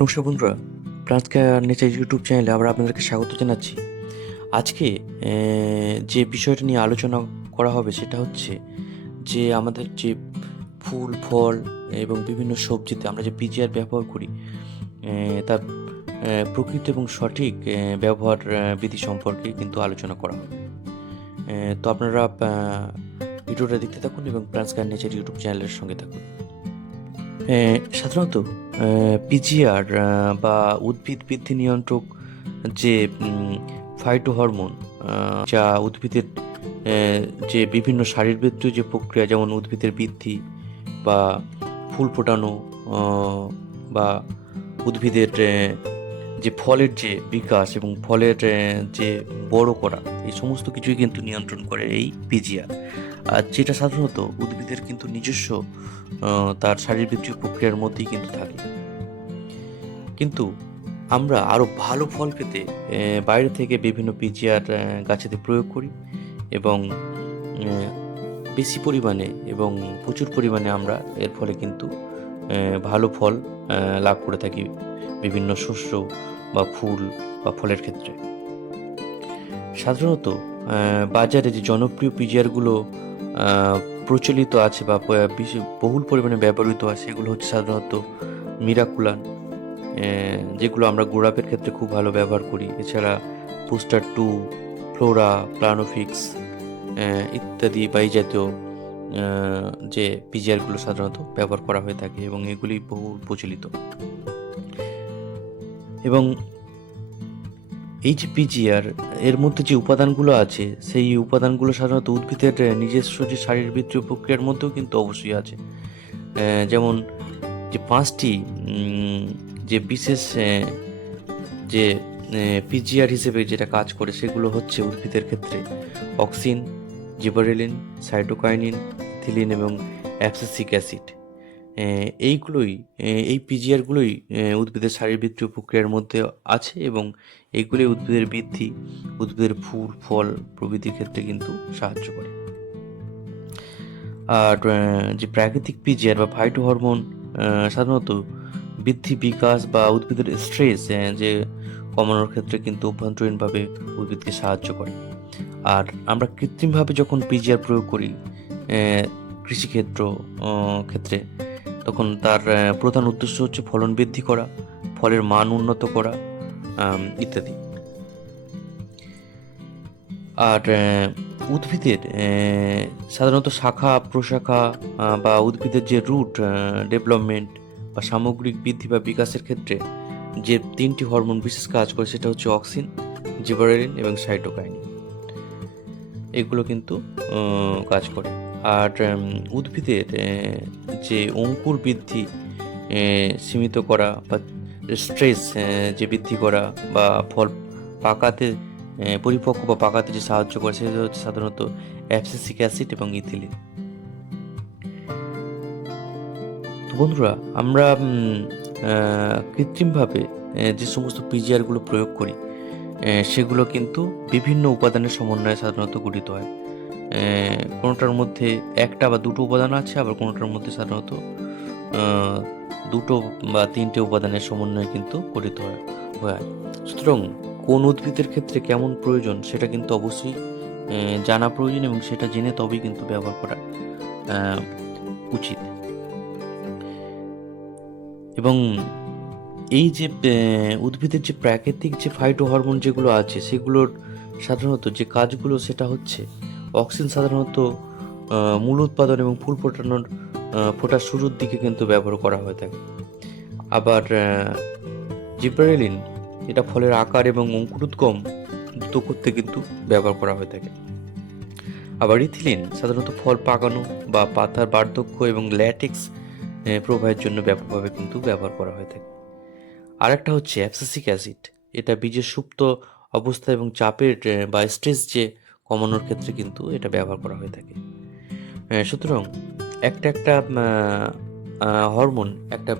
নমস্কার বন্ধুরা, plants care nature YouTube চ্যানেলে আবার আপনাদেরকে স্বাগত জানাচ্ছি। আজকে যে বিষয়টা নিয়ে আলোচনা করা হবে সেটা হচ্ছে যে আমাদের যে ফুল ফল এবং বিভিন্ন সবজিতে আমরা যে পিজিআর ব্যবহার করি তার প্রকৃত এবং সঠিক ব্যবহার বিধি সম্পর্কে কিন্তু আলোচনা করা হবে। তো আপনারা ভিডিওটা দেখতে থাকুন এবং প্লান্টস কেয়ার নেচার ইউটিউব চ্যানেলের সঙ্গে থাকুন। সাধারণত পিজিআর বা উদ্ভিদ বৃদ্ধি নিয়ন্ত্রক যে ফাইটো হরমোন যা উদ্ভিদের যে বিভিন্ন শারীরবৃত্তীয় যে প্রক্রিয়া, যেমন উদ্ভিদের বৃদ্ধি বা ফুল ফোটানো বা উদ্ভিদের যে ফলের যে বিকাশ এবং ফলের যে বড় করা, এই সমস্ত কিছুই কিন্তু নিয়ন্ত্রণ করে এই পিজিআর। আর যেটা সাধারণত উদ্ভিদের কিন্তু নিজস্ব তার শারীরবৃত্তীয় প্রক্রিয়ার মধ্যেই কিন্তু থাকে। কিন্তু আমরা আরও ভালো ফল পেতে বাইরে থেকে বিভিন্ন পিজিআর গাছেতে প্রয়োগ করি এবং বেশি পরিমাণে এবং প্রচুর পরিমাণে আমরা এর ফলে কিন্তু ভালো ফল লাভ করে থাকি বিভিন্ন শস্য বা ফুল বা ফলের ক্ষেত্রে। সাধারণত বাজারে যে জনপ্রিয় পিজিআরগুলো প্রচলিত আছে বা বহুল পরিমাণে ব্যবহৃত হয়, সেগুলো হচ্ছে সাধারণত মিরাকুলান, যেগুলো আমরা গোলাপের ক্ষেত্রে খুব ভালো ব্যবহার করি। এছাড়া বুস্টার 2, ফ্লোরা, প্লানোফিক্স ইত্যাদি বা এই জাতীয় যে পিজিআরগুলো সাধারণত ব্যবহার করা হয়ে থাকে এবং এগুলি বহু প্রচলিত। এবং এই যে পিজিআর এর মধ্যে যে উপাদানগুলো আছে, সেই উপাদানগুলো সাধারণত উদ্ভিদের নিজস্ব যে শারীরবৃত্তীয় প্রক্রিয়ার মধ্যেও কিন্তু অবশ্যই আছে। যেমন যে 5টি যে বিশেষ যে পিজিআর হিসেবে যেটা কাজ করে, সেগুলো হচ্ছে উদ্ভিদের ক্ষেত্রে অক্সিন, জিবারেলিন, সাইটোকাইনিন, ইথিলিন এবং অ্যাবসিসিক অ্যাসিড। এই পিজিআরগুলোই উদ্ভিদের শারীরবৃত্তীয় প্রক্রিয়ার মধ্যে আছে এবং এইগুলোই উদ্ভিদের বৃদ্ধি, উদ্ভিদের ফুল ফল প্রভৃতির ক্ষেত্রে কিন্তু সাহায্য করে। আর যে প্রাকৃতিক পিজিআর বা ফাইটো হরমোন সাধারণত বৃদ্ধি, বিকাশ বা উদ্ভিদের স্ট্রেস যে কমানোর ক্ষেত্রে কিন্তু অভ্যন্তরীণভাবে উদ্ভিদকে সাহায্য করে। আর আমরা কৃত্রিমভাবে যখন পিজিআর প্রয়োগ করি কৃষিক্ষেত্র ক্ষেত্রে, তখন তার প্রধান উদ্দেশ্য হচ্ছে ফলন বৃদ্ধি করা, ফলের মান উন্নত করা ইত্যাদি। আর উদ্ভিদের সাধারণত শাখা প্রশাখা বা উদ্ভিদের যে রুট ডেভেলপমেন্ট বা সামগ্রিক বৃদ্ধি বা বিকাশের ক্ষেত্রে যে 3টি হরমোন বিশেষ কাজ করে, সেটা হচ্ছে অক্সিন, জিবারেলিন এবং সাইটোকাইনিন। এগুলো কিন্তু কাজ করে। আর উদ্ভিদের যে অঙ্কুর বৃদ্ধি সীমিত করা বা স্ট্রেস যে বৃদ্ধি করা বা ফল পাকাতে পরিপক্ক বা পাকাতে যে সাহায্য করে, সেটা হচ্ছে সাধারণত অ্যাবসিসিক অ্যাসিড এবং ইথিলিন। তো বন্ধুরা, আমরা কৃত্রিমভাবে যে সমস্ত পিজিআরগুলো প্রয়োগ করি সেগুলো কিন্তু বিভিন্ন উপাদানের সমন্বয়ে সাধারণত গঠিত হয়। কোনোটার মধ্যে একটা বা দুটো উপাদান আছে, আবার কোনোটার মধ্যে সাধারণত 2টো বা 3টে উপাদানের সমন্বয়ে কিন্তু গঠিত হয়। সুতরাং কোন উদ্ভিদের ক্ষেত্রে কেমন প্রয়োজন সেটা কিন্তু অবশ্যই জানা প্রয়োজন এবং সেটা জেনে তবেই কিন্তু ব্যবহার করা উচিত। এবং এই যে উদ্ভিদের যে প্রাকৃতিক যে ফাইটো হরমোন যেগুলো আছে, সেগুলোর সাধারণত যে কাজগুলো সেটা হচ্ছে অক্সিন সাধারণত মূল উৎপাদন এবং ফুল ফোটার শুরুর দিকে কিন্তু ব্যবহার করা হয়ে থাকে। আবার জিবারেলিন এটা ফলের আকার এবং অঙ্কুরোদ্গম দ্রুত করতে কিন্তু ব্যবহার করা হয়ে থাকে। আবার ইথিলিন সাধারণত ফল পাকানো বা পাতার বার্ধক্য এবং ল্যাটেক্স প্রবাহের জন্য ব্যাপকভাবে কিন্তু ব্যবহার করা হয়ে থাকে। আরেকটা হচ্ছে অ্যাবসিসিক অ্যাসিড, এটা বীজের সুপ্ত অবস্থা এবং চাপের বা স্ট্রেস যে কমানোর ক্ষেত্রে কিন্তু এটা ব্যবহার করা হয়ে থাকে। সুতরাং একটা হরমোন একটা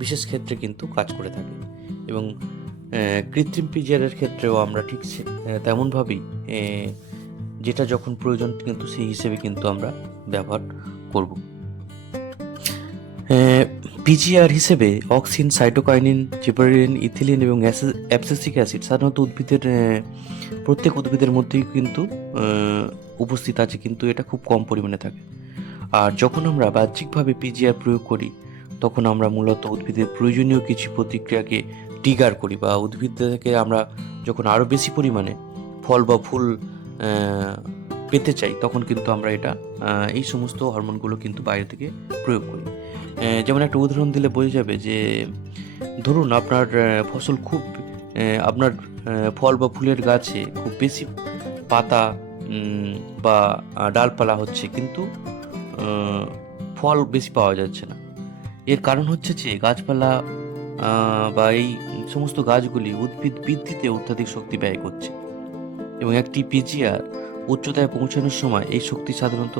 বিশেষ ক্ষেত্রে কিন্তু কাজ করে থাকে এবং কৃত্রিম পিজিআরের ক্ষেত্রেও আমরা ঠিক তেমনভাবেই যেটা যখন প্রয়োজন কিন্তু সেই হিসেবে কিন্তু আমরা ব্যবহার করব। পিজিআর হিসেবে অক্সিন, সাইটোকাইনিন, জিবারেলিন, ইথিলিন এবং অ্যাবসিসিক অ্যাসিড সাধারণত প্রত্যেক উদ্ভিদের মধ্যেই কিন্তু উপস্থিত আছে, কিন্তু এটা খুব কম পরিমাণে থাকে। আর যখন আমরা বাহ্যিকভাবে পিজিআর প্রয়োগ করি তখন আমরা মূলত উদ্ভিদের প্রয়োজনীয় কিছু প্রতিক্রিয়াকে ট্রিগার করি, বা উদ্ভিদ থেকে আমরা যখন আরও বেশি পরিমাণে ফল বা ফুল পেতে চাই তখন কিন্তু আমরা এই সমস্ত হরমোনগুলো কিন্তু বাইরে থেকে প্রয়োগ করি। যেমন একটা উদাহরণ দিলে বোঝা যাবে যে ধরুন আপনার ফসল খুব আপনার ফল বা ফুলের গাছে খুব বেশি পাতা বা ডালপালা হচ্ছে, কিন্তু ফল বেশি পাওয়া যাচ্ছে না। এর কারণ হচ্ছে যে গাছপালা বা এই সমস্ত গাছগুলি উদ্ভিদ বৃদ্ধিতে অত্যাধিক শক্তি ব্যয় করছে, এবং একটি পিজিআর উচ্চতায় পৌঁছানোর সময় এই শক্তি সাধারণত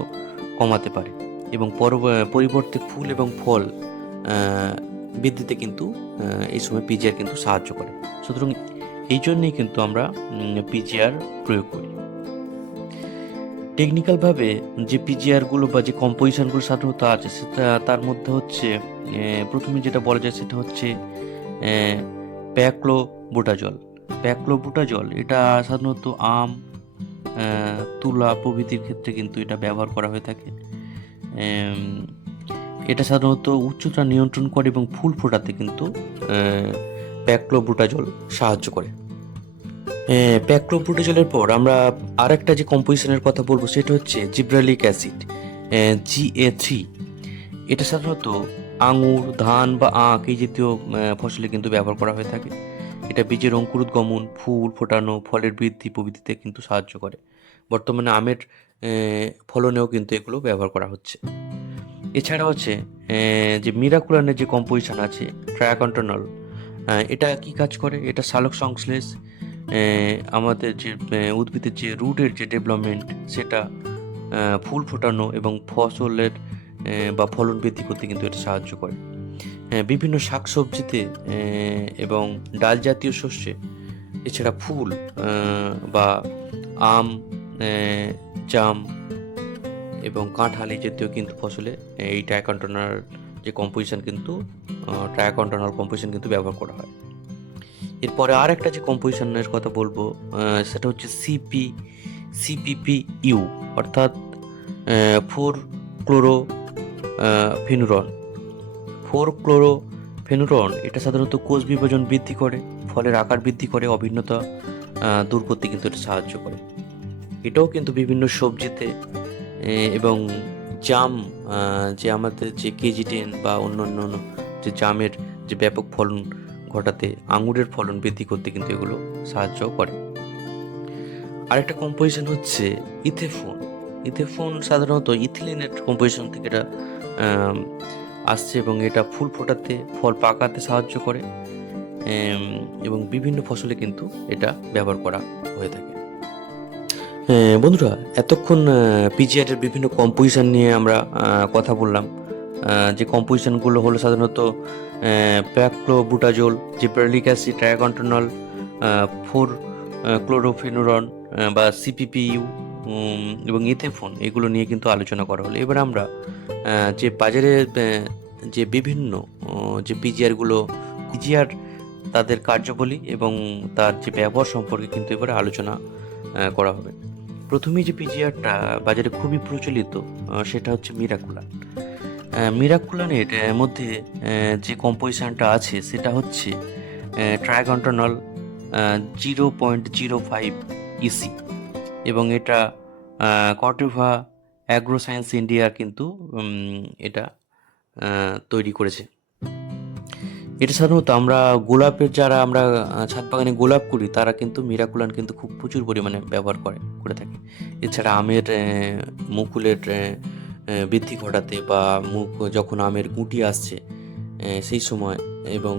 কমাতে পারে, এবং পরিবর্তে ফুল এবং ফল বৃদ্ধিতে কিন্তু এই সময় পিজিআর কিন্তু সাহায্য করে। সুতরাং এই জন্যই কিন্তু আমরা পিজিআর প্রয়োগ করি। টেকনিক্যালভাবে যে পিজিআরগুলো বা যে কম্পোজিশনগুলো সাধারণত আছে সেটা তার মধ্যে হচ্ছে প্রথমে যেটা বলা যায় সেটা হচ্ছে প্যাক্লোবুটাজল। প্যাক্লোবুটাজল এটা সাধারণত আম, তুলা প্রভৃতির ক্ষেত্রে কিন্তু এটা ব্যবহার করা হয়ে থাকে। এটা সাধারণত উচ্চতা নিয়ন্ত্রণ করে এবং ফুল ফোটাতে কিন্তু প্যাক্লোবুটাজল সাহায্য করে। প্যাক্লোবুটাজলের পর আমরা আরেকটা যে কম্পোজিশনের কথা বলবো সেটা হচ্ছে জিব্রালিক অ্যাসিড, GA3। এটা সাধারণত আঙুর, ধান বা আখ এই জাতীয় ফসলে কিন্তু ব্যবহার করা হয়ে থাকে। এটা বীজের অঙ্কুরোদ্গমন, ফুল ফোটানো, ফলের বৃদ্ধি প্রভৃতিতে কিন্তু সাহায্য করে। বর্তমানে আমের ফলনেও কিন্তু এগুলো ব্যবহার করা হচ্ছে। এছাড়া হচ্ছে যে মিরাকুলানের যে কম্পোজিশন আছে ট্রাইকন্টনল, এটা কি কাজ করে? এটা সালোক সংশ্লেষ, আমাদের যে উদ্ভিদের যে রুটের যে ডেভেলপমেন্ট সেটা, ফুল ফোটানো এবং ফসলের বা ফলন বৃদ্ধি করতে কিন্তু এটা সাহায্য করে। বিভিন্ন শাকসবজিতে এবং ডাল জাতীয় শস্যে, এছাড়া ফুল বা আম, জাম এবং কাঁঠাল এই জাতীয় কিন্তু ফসলে এই ট্রাইকন্টনাল যে কম্পোজিশন কিন্তু ব্যবহার করা হয়। এরপরে আর একটা যে কম্পোজিশনের কথা বলবো সেটা হচ্ছে CPPU, অর্থাৎ 4-ক্লোরোফেনুরন। 4-ক্লোরোফেনুরন এটা সাধারণত কোষ বিভাজন বৃদ্ধি করে, ফলের আকার বৃদ্ধি করে, অভিন্নতা দূর করতে কিন্তু এটা সাহায্য করে। এটাও কিন্তু বিভিন্ন সবজিতে এবং জাম, যে আমাদের যে KG10 বা অন্যান্য যে জামের যে ব্যাপক ফলন ঘটাতে, আঙুরের ফলন বৃদ্ধি করতে কিন্তু এগুলো সাহায্য করে। আরেকটা কম্পোজিশন হচ্ছে ইথেফোন। ইথেফোন সাধারণত ইথিলিনের কম্পোজিশন থেকে এটা আসছে, এবং এটা ফুল ফোটাতে, ফল পাকাতে সাহায্য করে, এবং বিভিন্ন ফসলে কিন্তু এটা ব্যবহার করা হয়ে থাকে। বন্ধুরা, এতক্ষণ পিজিআরের বিভিন্ন কম্পোজিশন নিয়ে আমরা কথা বললাম। যে কম্পোজিশনগুলো হলো সাধারণত প্যাক্লোবুটাজল, জিব্রালিক অ্যাসিড, ট্রাইকন্টনল, 4-ক্লোরোফেনুরন বা CPPU এবং ইথেফোন, এগুলো নিয়ে কিন্তু আলোচনা করা হলো। এবার আমরা যে বাজারে যে বিভিন্ন যে পিজিআর তাদের কার্যাবলী এবং তার যে ব্যবহার সম্পর্কে কিন্তু এবারে আলোচনা করা হবে। প্রথমেই যে পিজিআরটা বাজারে খুবই প্রচলিত সেটা হচ্ছে মিরাকুলান। মিরাকুলানের মধ্যে যে কম্পোজিশনটা আছে সেটা হচ্ছে ট্রাইকন্টনল 0.05 EC, এবং এটা কর্টেভা অ্যাগ্রো সায়েন্স ইন্ডিয়া কিন্তু এটা তৈরি করেছে। এটা সাধারণত আমরা যারা আমরা ছাদ বাগানে গোলাপ করি তারা কিন্তু মিরাকুলান কিন্তু খুব প্রচুর পরিমাণে ব্যবহার করে থাকে। এছাড়া আমের মুকুলের বৃদ্ধি ঘটাতে, বা যখন আমের গুটি আসছে সেই সময়, এবং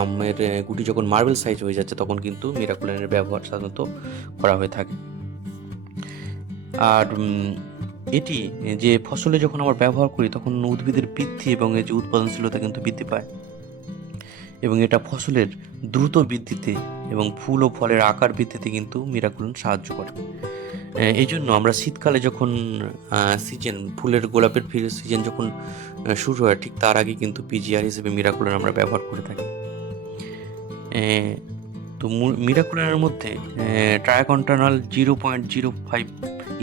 আমের গুটি যখন মার্বেল সাইজ হয়ে যাচ্ছে তখন কিন্তু মিরাকুলানের ব্যবহার সাধারণত করা হয়ে থাকে। আর এটি যে ফসলে যখন আমরা ব্যবহার করি তখন উদ্ভিদের বৃদ্ধি এবং এই যে উৎপাদনশীলতা কিন্তু বৃদ্ধি পায়, এবং এটা ফসলের দ্রুত বৃদ্ধিতে এবং ফুল ও ফলের আকার বৃদ্ধিতে কিন্তু মিরাকুলান সাহায্য করে। এই জন্য আমরা শীতকালে যখন গোলাপের সিজন যখন শুরু হয় ঠিক তার আগে কিন্তু পিজিআর হিসেবে মিরাকুলার আমরা ব্যবহার করে থাকি। তো মিরাকুলারের মধ্যে ট্রায়াকন্টানাল 0.05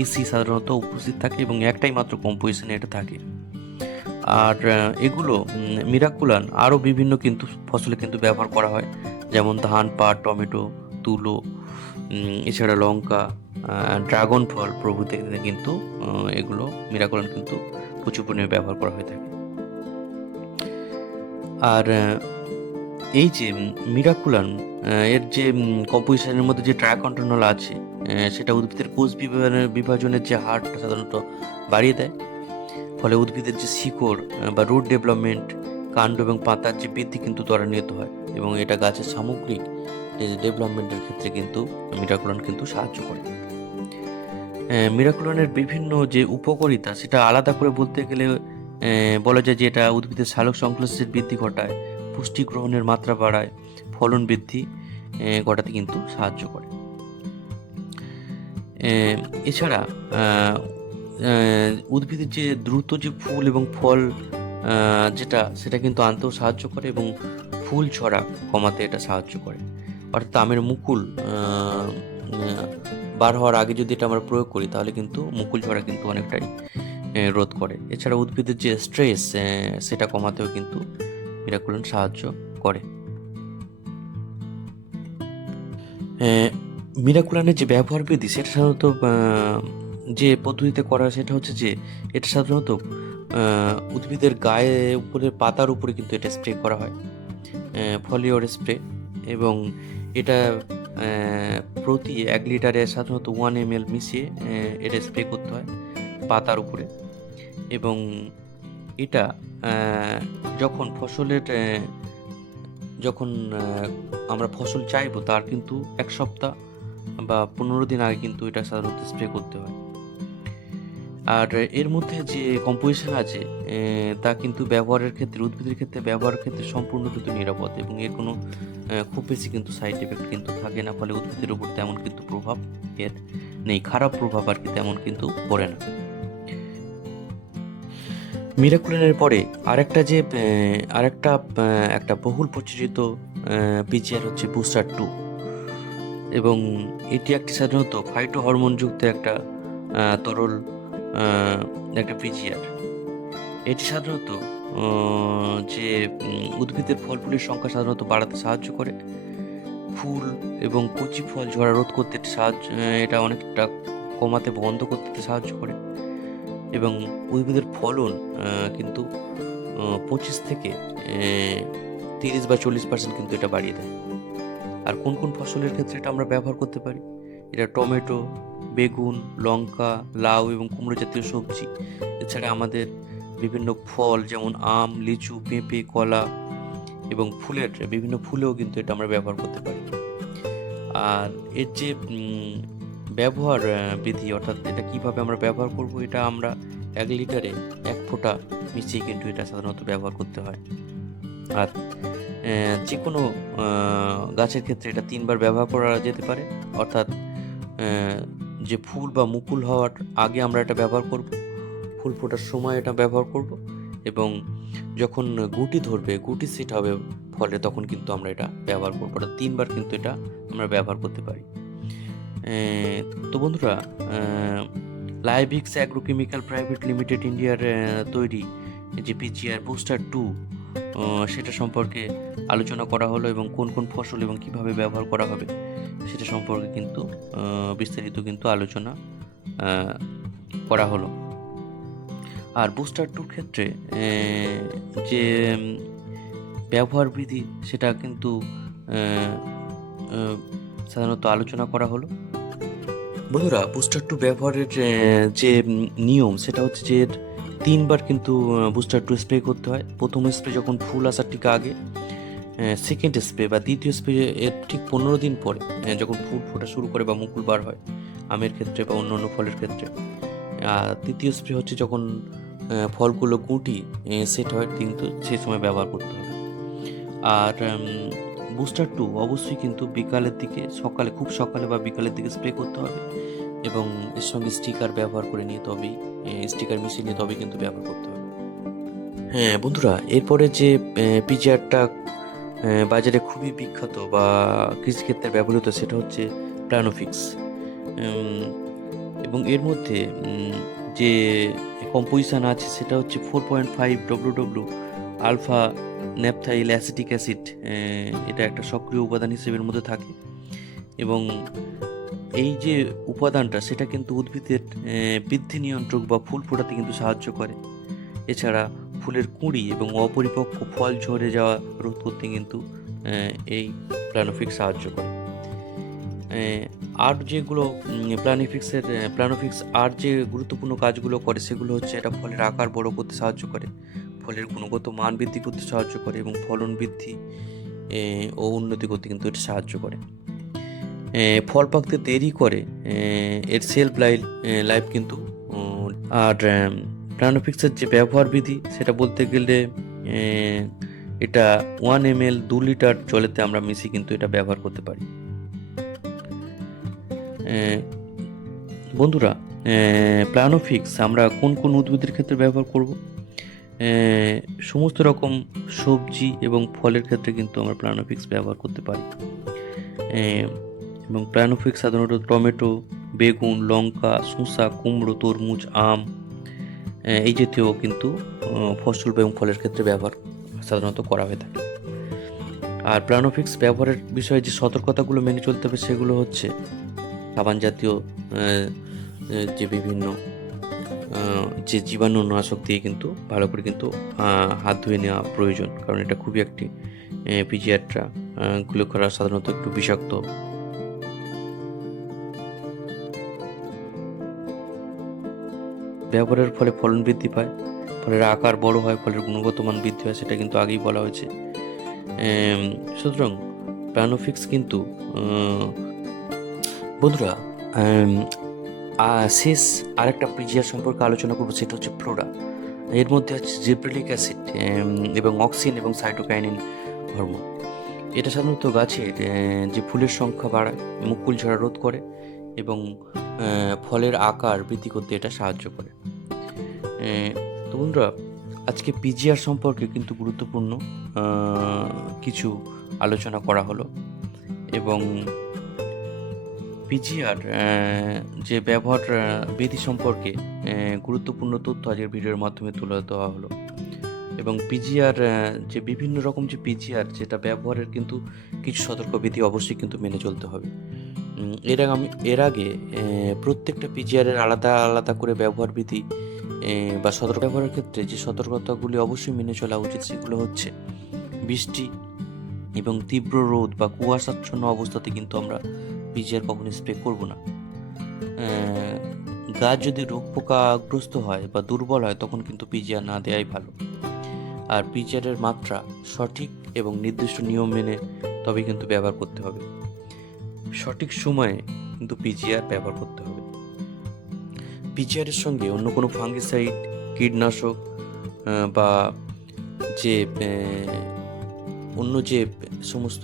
ইসি সাধারণত উপস্থিত থাকে এবং একটাই মাত্র কম্পোজিশনে এটা থাকে। আর এগুলো মিরাকুলান আরও বিভিন্ন কিন্তু ফসলে কিন্তু ব্যবহার করা হয়, যেমন ধান, পাট, টমেটো, তুলো, এছাড়া লঙ্কা, ড্রাগন ফল প্রভৃতিতে কিন্তু এগুলো মিরাকুলান কিন্তু প্রচুর পরিমাণে ব্যবহার করা হয়ে থাকে। আর এই যে মিরাকুলান এর যে কম্পোজিশনের মধ্যে যে ট্রায়াকন্টানল আছে, সেটা উদ্ভিদের কোষ বিভাজনের যে হারটা সাধারণত বাড়িয়ে দেয়, ফলে উদ্ভিদের যে শিকড় বা রুট ডেভেলপমেন্ট, কাণ্ড এবং পাতার যে বৃদ্ধি কিন্তু ত্বরান্বিত হয় এবং এটা গাছের সামগ্রিক ডেভেলপমেন্টের ক্ষেত্রে কিন্তু মিরাকুলান কিন্তু সাহায্য করে। মিরাকুলানের বিভিন্ন যে উপকারিতা সেটা আলাদা করে বলতে গেলে বলা যায় যে এটা উদ্ভিদের সালোক সংশ্লেষের বৃদ্ধি ঘটায়, পুষ্টি গ্রহণের মাত্রা বাড়ায়, ফলন বৃদ্ধি ঘটাতে কিন্তু সাহায্য করে। এছাড়া উদ্ভিদের যে দ্রুত যে ফুল এবং ফল সেটা কিন্তু আনতেও সাহায্য করে এবং ফুল ঝরা কমাতে এটা সাহায্য করে। অর্থাৎ আমের মুকুল বার হওয়ার আগে যদি এটা আমরা প্রয়োগ করি তাহলে কিন্তু মুকুল ঝরা কিন্তু অনেকটাই রোধ করে। এছাড়া উদ্ভিদের যে স্ট্রেস সেটা কমাতেও কিন্তু মিরাকুলান সাহায্য করে। মিরাকুলানের যে ব্যবহার বিধি সেটা সাধারণত যে পদ্ধতিতে করা হয় সেটা হচ্ছে যে এটা সাধারণত উদ্ভিদের গায়ে উপরে পাতার উপরে কিন্তু এটা স্প্রে করা হয়, ফলিওর স্প্রে, এবং এটা প্রতি 1 লিটারে সাধারণত 1 ml মিশিয়ে এটা স্প্রে করতে হয় পাতার উপরে। এবং এটা যখন আমরা ফসল চাইবো তার কিন্তু 1 সপ্তাহ বা 15 দিন আগে কিন্তু এটা সাধারণত স্প্রে করতে হয়। আর এর মধ্যে যে কম্পোজিশন আছে তা কিন্তু উদ্ভিদের ক্ষেত্রে ব্যবহারের ক্ষেত্রে সম্পূর্ণ কিন্তু নিরাপদ এবং এর কোনো খুব বেশি কিন্তু সাইড এফেক্ট কিন্তু থাকে না, ফলে উদ্ভিদের উপর তেমন কিন্তু প্রভাব এর নেই, খারাপ প্রভাব আর কি তেমন কিন্তু পড়ে না। মিরাকুলানের পরে একটা বহুল প্রচলিত পিজিআর হচ্ছে বুস্টার 2, এবং এটি একটি সাধারণত ফাইটো হরমোনযুক্ত একটা তরল একটা পিজিআর। এটি সাধারণত যে উদ্ভিদের ফল ফুলের সংখ্যা সাধারণত বাড়াতে সাহায্য করে, ফুল এবং কচি ফল ঝরা রোধ করতে এটা অনেকটা কমাতে বন্ধ করতে সাহায্য করে, এবং উদ্ভিদের ফলন কিন্তু 25 থেকে 30 বা 40% কিন্তু এটা বাড়িয়ে দেয়। আর কোন কোন ফসলের ক্ষেত্রে এটা আমরা ব্যবহার করতে পারি? এটা টমেটো, বেগুন, লঙ্কা, লাউ এবং কুমড়ো জাতীয় সবজি, এছাড়া আমাদের বিভিন্ন ফল যেমন আম, লিচু, পেঁপে, কলা এবং বিভিন্ন ফুলেও কিন্তু এটা আমরা ব্যবহার করতে পারি। আর এর যে ব্যবহার বিধি, অর্থাৎ এটা কিভাবে আমরা ব্যবহার করব, এটা আমরা 1 লিটারে 1 ফোঁটা মিশিয়ে কিন্তু এটা সাধারণত ব্যবহার করতে হয়। আর যে কোনো গাছের ক্ষেত্রে এটা 3 বার ব্যবহার করা যেতে পারে, অর্থাৎ যে ফুল বা মুকুল হওয়ার আগে আমরা এটা ব্যবহার করব, ফুল ফোটার সময় এটা ব্যবহার করব, এবং যখন গুটি সেট হবে ফলে তখন কিন্তু আমরা এটা ব্যবহার করবো। অর্থাৎ 3 বার কিন্তু এটা আমরা ব্যবহার করতে পারি। তো বন্ধুরা, লাইভিক্স অ্যাগ্রোকেমিক্যাল প্রাইভেট লিমিটেড ইন্ডিয়ার তৈরি যে পিজিআর বুস্টার 2 সেটা সম্পর্কে আলোচনা করা হলো, এবং কোন কোন ফসল এবং কিভাবে ব্যবহার করা হবে সেটা সম্পর্কে কিন্তু বিস্তারিত কিন্তু আলোচনা করা হলো। আর বুস্টার 2 ক্ষেত্রে যে ব্যবহার বিধি সেটা কিন্তু সাধারণত আলোচনা করা হলো। বন্ধুরা, বুস্টার 2 ব্যবহারের যে নিয়ম সেটা হচ্ছে যে 3 বার কিন্তু বুস্টার 2 স্প্রে করতে হয়। প্রথম স্প্রে যখন ফুল আসার ঠিক আগে, সেকেন্ড স্প্রে বা দ্বিতীয় স্প্রে এর ঠিক 15 দিন পরে যখন ফুল ফোটা শুরু করে বা মুকুল বার হয় আমের ক্ষেত্রে বা অন্যান্য ফলের ক্ষেত্রে। আর তৃতীয় স্প্রে হচ্ছে যখন ফলগুলো গুটি সেট হয় কিন্তু সেই সময় ব্যবহার করতে হবে। আর বুস্টার 2 অবশ্যই কিন্তু খুব সকালে বা বিকালের দিকে স্প্রে করতে হবে, এবং এর সঙ্গে স্টিকার ব্যবহার করে নিয়ে তবেই স্টিকার মিশিয়ে নিয়ে তবেই কিন্তু ব্যবহার করতে হবে। হ্যাঁ বন্ধুরা, এরপরে যে পিজিআরটা বাজারে খুবই বিখ্যাত বা কৃষিক্ষেত্রে ব্যবহৃত, সেটা হচ্ছে প্ল্যানোফিক্স। এবং এর মধ্যে যে কম্পোজিশন আছে সেটা হচ্ছে 4.5 W alpha naphthyl acetic acid. এটা একটা সক্রিয় উপাদান হিসেবে এর মধ্যে থাকে, এবং এই যে উপাদানটা সেটা কিন্তু উদ্ভিদের বৃদ্ধি নিয়ন্ত্রক বা ফুল ফোটাতে কিন্তু সাহায্য করে। এছাড়া ফুলের কুঁড়ি এবং অপরিপক্ক ফল ঝরে যাওয়া রোধ করতে কিন্তু এই প্ল্যানোফিক্স সাহায্য করে। আর যেগুলো প্ল্যানোফিক্স আর যে গুরুত্বপূর্ণ কাজগুলো করে সেগুলো হচ্ছে, এটা ফলের আকার বড় করতে সাহায্য করে, ফলের গুণগত মান বৃদ্ধি করতে সাহায্য করে, এবং ফলন বৃদ্ধি ও উন্নতি করতে কিন্তু এটা সাহায্য করে। ফল পাকতে দেরি করে, এর সেলফ লাইফ কিন্তু। আর প্ল্যানোফিক্সের যে ব্যবহার বিধি সেটা বলতে গেলে এটা 1 ml 2 লিটার জলেতে আমরা মিশিয়ে কিন্তু এটা ব্যবহার করতে পারি। বন্ধুরা, প্ল্যানোফিক্স আমরা কোন কোন উদ্ভিদের ক্ষেত্রে ব্যবহার করব? সমস্ত রকম সবজি এবং ফলের ক্ষেত্রে কিন্তু আমরা প্ল্যানোফিক্স ব্যবহার করতে পারি। এবং প্ল্যানোফিক্স সাধারণত টমেটো, বেগুন, লঙ্কা, শসা, কুমড়ো, তরমুজ, আম এই জাতীয় কিন্তু ফসল এবং ফলের ক্ষেত্রে ব্যবহার সাধারণত করা হয়ে থাকে। আর প্ল্যানোফিক্স ব্যবহারের বিষয়ে যে সতর্কতাগুলো মেনে চলতে হবে সেগুলো হচ্ছে, সাবান জাতীয় যে বিভিন্ন যে জীবাণুনাশক দিয়ে কিন্তু ভালো করে কিন্তু হাত ধুয়ে নেওয়া প্রয়োজন, কারণ এটা খুবই একটি পিজিআরটা গুলো করা সাধারণত একটু বিষাক্ত। ব্যবহারের ফলে ফলন বৃদ্ধি পায়, ফলের আকার বড় হয়, ফলের গুণগত মান বৃদ্ধি হয়, সেটা কিন্তু আগেই বলা হয়েছে। সুতরাং প্ল্যানোফিক্স কিন্তু বন্ধুরা, শেষ আরেকটা পিজিআর সম্পর্কে আলোচনা করবো, সেটা হচ্ছে ফ্লোরা। এর মধ্যে আছে জিব্রেলিক অ্যাসিড এবং অক্সিন এবং সাইটোকাইনিন হরমোন। এটা সাধারণত গাছের যে ফুলের সংখ্যা বাড়ায়, মুকুল ঝরা রোধ করে, এবং ফলের আকার বৃদ্ধি করতে এটা সাহায্য করে। তো বন্ধুরা, আজকে পিজিআর সম্পর্কে কিন্তু গুরুত্বপূর্ণ কিছু আলোচনা করা হলো, এবং পিজিআর যে ব্যবহার বিধি সম্পর্কে গুরুত্বপূর্ণ তথ্য আজকের ভিডিওর মাধ্যমে তুলে দেওয়া হলো। এবং পিজিআর যে বিভিন্ন রকম যে পিজিআর যেটা ব্যবহারের কিন্তু কিছু সতর্কবিধি অবশ্যই কিন্তু মেনে চলতে হবে। এর আগে প্রত্যেকটা পিজিআরের আলাদা আলাদা করে ব্যবহার বিধি বা সতর্ক ব্যবহারের ক্ষেত্রে যে সতর্কতাগুলি অবশ্যই মেনে চলা উচিত সেগুলো হচ্ছে, বৃষ্টি এবং তীব্র রোদ বা কুয়াশাচ্ছন্ন অবস্থাতে কিন্তু আমরা পিজিআর কখনো স্প্রে করব না। গাছ যদি রোগ পোকাগ্রস্ত হয় বা দুর্বল হয় তখন কিন্তু পিজিআর না দেওয়াই ভালো। আর পিজিআরের মাত্রা সঠিক এবং নির্দিষ্ট নিয়ম মেনে তবে কিন্তু ব্যবহার করতে হবে। সঠিক সময়ে কিন্তু পিজিআর ব্যবহার করতে হবে। পিজিআরের সঙ্গে অন্য কোনো ফাঙ্গিসাইড, কীটনাশক বা যে অন্য যে সমস্ত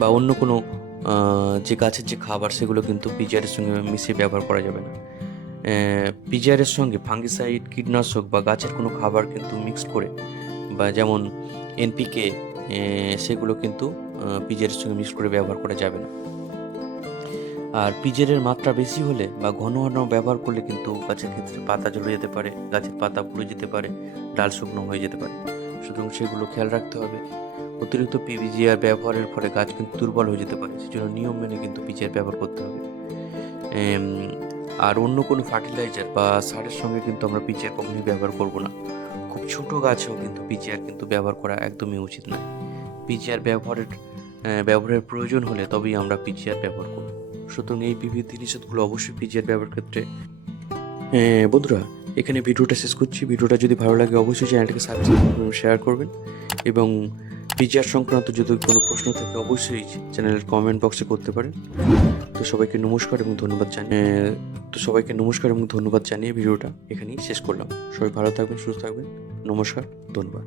বা অন্য কোনো যে গাছের যে খাবার সেগুলো কিন্তু পিজিআরের সঙ্গে মিশিয়ে ব্যবহার করা যাবে না। পিজিআরের সঙ্গে ফাঙ্গিসাইড, কীটনাশক বা গাছের কোনো খাবার কিন্তু মিক্সড করে, বা যেমন এনপিকে, সেগুলো কিন্তু পিজিআরের সঙ্গে মিক্স করে ব্যবহার করা যাবে না। আর পিজিআরের মাত্রা বেশি হলে বা ঘন ঘন ব্যবহার করলে কিন্তু গাছের ক্ষেত্রে পাতা ঝরে যেতে পারে, গাছের পাতা পুড়ে যেতে পারে, ডাল শুকনো হয়ে যেতে পারে। সুতরাং সেগুলো খেয়াল রাখতে হবে। অতিরিক্ত পিজিআর ব্যবহারের ফলে গাছ কিন্তু দুর্বল হয়ে যেতে পারে, সেজন্য নিয়ম মেনে কিন্তু পিজিআর ব্যবহার করতে হবে। আর অন্য কোনো ফার্টিলাইজার বা সারের সঙ্গে কিন্তু আমরা পিজিআর কখনোই ব্যবহার করব না। খুব ছোট গাছেও কিন্তু পিজিআর কিন্তু ব্যবহার করা একদমই উচিত নয়। পিজিআর ব্যবহারের প্রয়োজন হলে তবেই আমরা পিজিআর ব্যবহার করব। সুতরাং এই বিধি নিষেধগুলো অবশ্যই পিজিআর ব্যবহার ক্ষেত্রে। বন্ধুরা, এখানে ভিডিওটা শেষ করছি। ভিডিওটা যদি ভালো লাগে অবশ্যই চ্যানেলটাকে সাবস্ক্রাইব করবেন, শেয়ার করবেন, এবং পিজিআর সংক্রান্ত যদি কোনো প্রশ্ন থাকে অবশ্যই চ্যানেলের কমেন্ট বক্সে করতে পারেন। তো সবাইকে নমস্কার এবং ধন্যবাদ জানিয়ে ভিডিওটা এখানেই শেষ করলাম। সবাই ভালো থাকবেন, সুস্থ থাকবেন। নমস্কার, ধন্যবাদ।